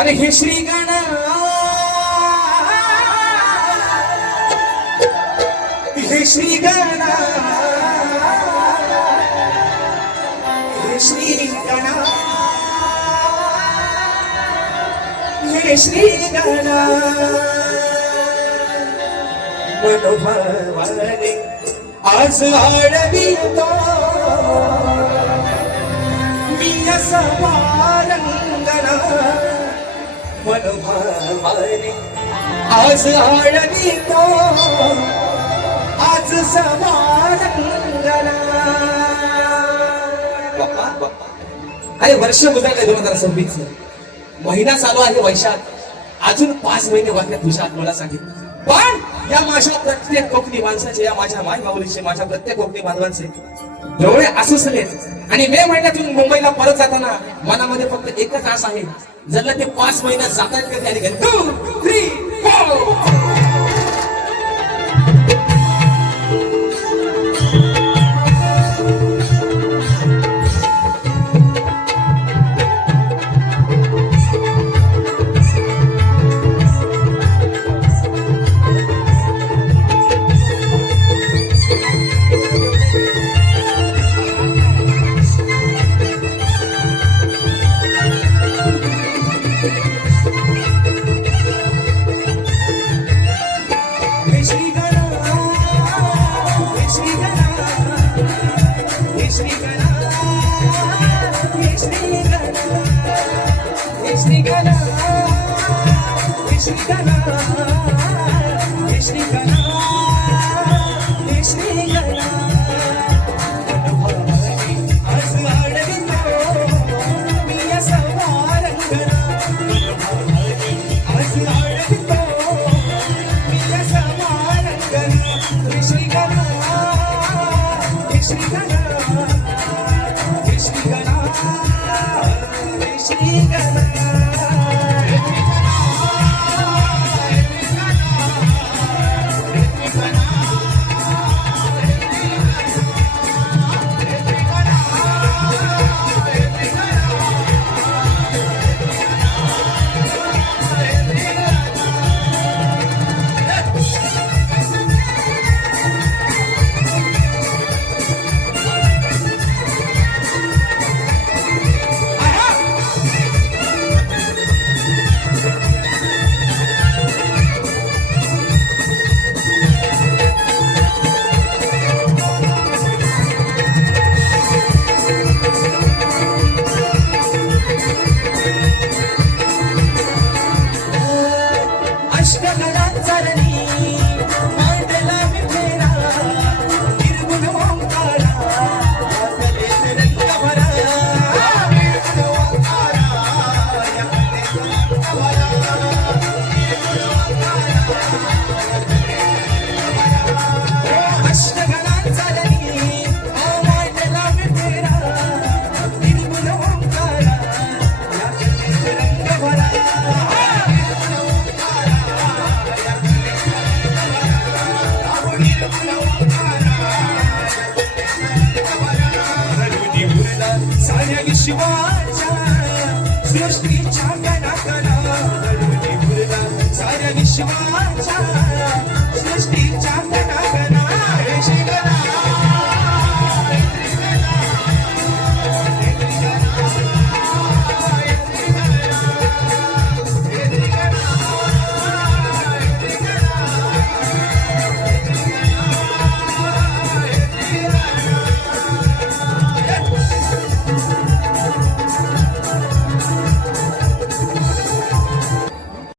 अरे हे श्री गणा हे श्री गणा हे श्री गणा हे श्री गणा मनोभावाने आज आळवितो मी असा पारंगणा मनोभावाने आज आळवितो आज समारंगणा. अरे वर्ष उजाडलंय 2026 महिना चालू आहे वैशाख. अजून 5 महिने वाटले तुझ्या आत्म्याला सांगितलं. पण या माझ्या प्रत्येक कोकणी माणसाचे, या माझ्या माय माऊलीचे, माझ्या प्रत्येक कोकणी बांधवांचे डोळे असुसलेत. आणि मे महिन्यातून मुंबईला परत जाताना मनामध्ये फक्त एकच आस आहे, जर ते 5 महिन्यात जातात का त्याने 2, 3, 4. साऱ्या विश्वाच्या सृष्टीच्या गणा करा, साऱ्या विश्वाच्या